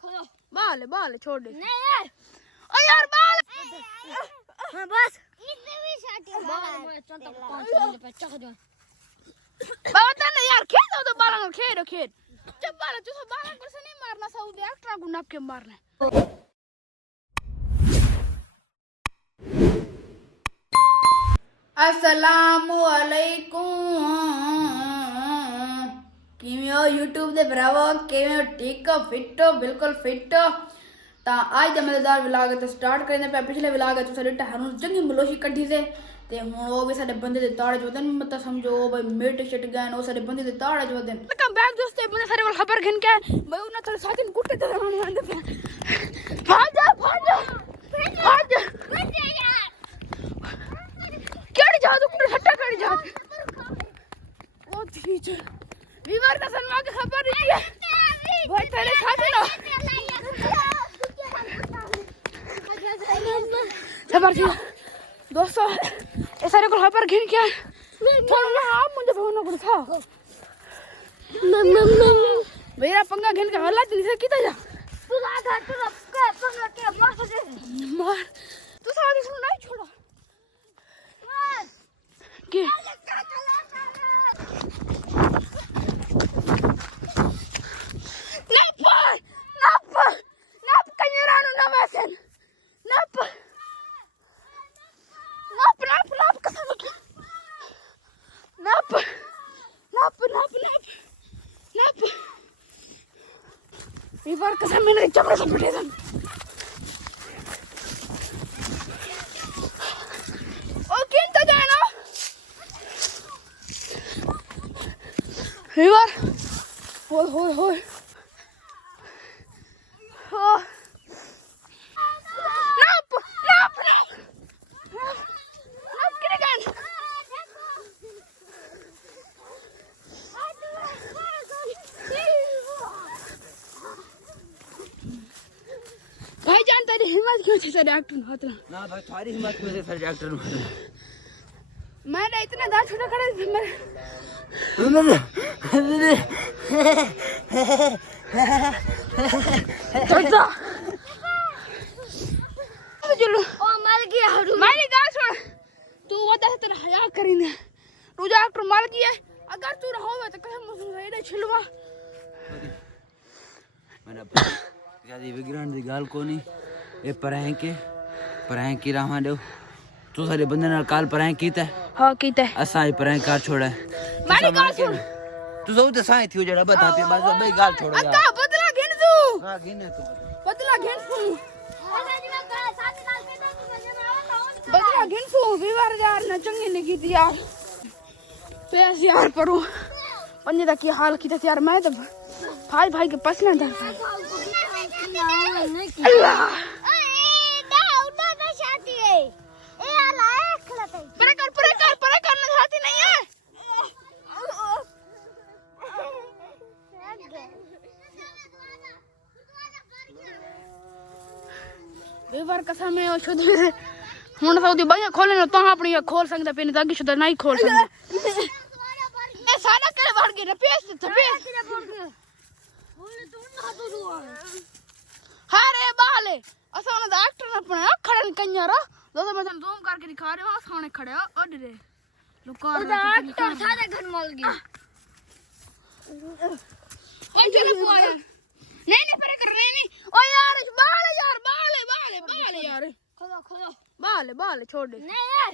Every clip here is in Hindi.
खोलो बाल छोड़ दे। नहीं यार, ओ यार बाल। हाँ बस इतने भी शादी बाल मैं चलता 5 मिनट पे चक दो। बाबा ना यार खेल दो तो बाल खेल जब बाल तू बाल को से नहीं मारना सऊदी एक्स्ट्रा गुना के मारना। अस्सलामु अलैकुम किवें यूट्यूब दे भरावो किवें ठीक हो फिट हो बिल्कुल फिट हो ता आज दा मजेदार व्लॉग तो स्टार्ट करने पे पिछले व्लॉग तो साडे हनु चंगी मलोशी कड्ढी से ते हुन ओ भी साडे बंदे दे ताड़े जो दिन मत समझो भाई मिट शट गए ओ साडे बंदे दे ताड़े जो दिन कम बैक दोस्त बंदे सारे वाल खबर घिन के भाई उना तो साथन कुटे दे आंदे भाग जा यार केड़ी जा तू कुटे हट्टा केड़ी जा ओ ठीक है वीवर का सनवा के खबर नहीं है भाई तेरे साथ ना जबरदस्त दोस्तों ये सारे को खबर घिन के थोड़ा आप मुझे फोन कर था मेरा पंगा घिन के हल्ला दिन से किता जा तू आधा तू के पंगा के मार तू साथ सुन नहीं छोड़ा मार के नप कन्यरानु नमसन नप कसम के नप ये बार कसम मैंने चमड़े से पिटे सन ओ किन तो जाए ना ये बार होय भाई जान तेरी हिम्मत क्यों थी सर डॉक्टर होता ना भाई तुम्हारी हिम्मत क्यों थी सर डॉक्टर मैंने इतना दांत छोटा करे चलता चलो ओ मर गया मैंने दांत छोड़ तू वदा से तेरा हया करीने तू डॉक्टर मर गया अगर तू रहोगे तो कसम से रेडे छिलवा मैंने यादी विग्रहण दी गाल कोनी ए प्रैंक की रामा दो तू सारे बंदे नाल काल प्रैंक कीता हां कीता असा ही प्रैंक कर छोड़ा मैंने गाल सुन तू सब तो साई थी जड़ा बताती बस भाई गाल छोड़ जा अक्का बदला घिन तू हां घिने तू बदला घिन तू बदला घिन तू विवार यार न चंगी ने की यार पैस यार परो पंजे तक की हाल की यार मैं तो भाई के पसना जाता अल्लाह परे करना चाहती नहीं है बेवार कसम है ओ शुद्ध हुन सऊदी भाई खोले ना तो अपनी खोल सकदा पे नहीं ताकि शुद्ध नहीं खोल सकदा ए सारा करे बढ़ गए पेस हारे बाले असा ना डॉक्टर ने अपने खड़न कन्यारा दोस्तों मैं जूम करके दिखा रहा हूं सामने खड़े हो और रे लुका डॉक्टर सारे घर मर गया हम चलो बुआ नहीं परे कर रहे नहीं ओ यार बाल यार खोलो बाल छोड़ दे नहीं यार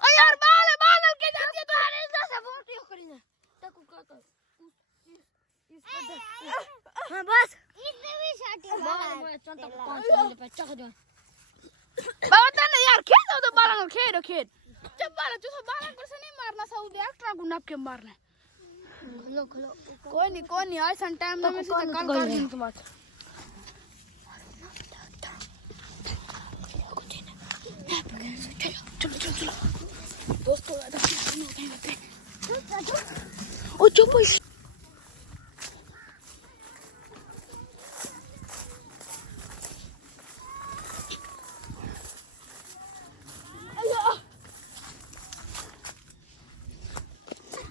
ओ यार बाल के जाती है तो अरे ऐसा बहुत ही करीना तक का हाँ बस इतने भी शादी बाल मैं चलता 5 मिनट पे चक दो बाबा ना यार खेल दो तो बाल खेल जब बाल तू बाल को से नहीं मारना सऊदी एक्स्ट्रा गुना के मारना खोलो कोई नहीं आज सन टाइम में से कल कर दिन तुम बात चलो दोस्तों ओ चुप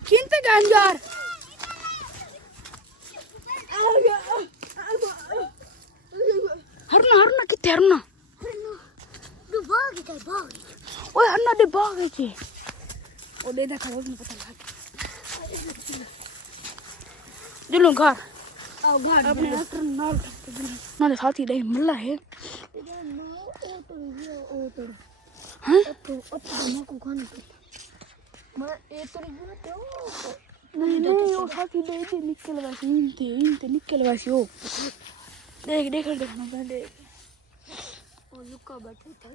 किंते गंजार किथे हरना तू भाग गई भाग ओए हरना दे भाग गई छे ओ दे खड़ा उसने पता लगा जुलू घर आओ घर अपने अटर नाले साथी दे मिला है हैं तो को खाने पे मैं ए तो नहीं नहीं वो साथी दे निकल वासी इनते निकल वासी ओ देख देखना पहले ओ लुका बैठे था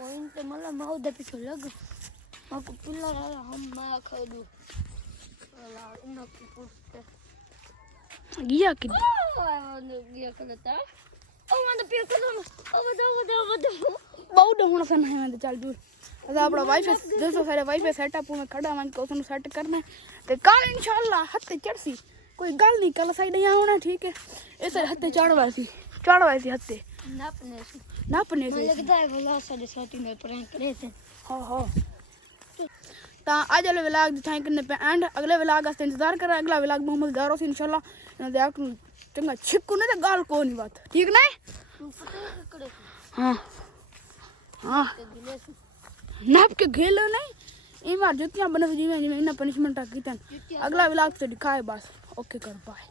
ओ इनते मला माउ दे पीछे लग माको पिल्ला हम मा खाई दू वाला इना की पुष्टे गया कि गया करता ओ मैं पे कर ओ बदो बहुत होना सन है मैं चल दूर अदा अपना वाईफाई दोस्तों सारे वाईफाई सेटअप में खड़ा मन को उसने सेट करना है ते कल इंशाल्लाह हत्ते चढ़सी कोई गल नहीं कल साइड यहां होना ठीक है इस हत्ते चढ़वासी हत्ते नापने से लगता है बोला साढ़े 7 में प्रैंक करे थे हां ता आज वाले व्लॉग दी थैंक करने पे एंड अगले व्लॉग का इंतजार कर अगला व्लॉग मोहम्मद गारो से इंशाल्लाह देख चंगा छिक्कू ने तो गाल को नहीं बात ठीक नहीं हां नाप के घेलो नहीं ई बार जुतियां बने जीवे जीवे इना पनिशमेंट की अगला व्लॉग से दिखाए बस ओके कर बाय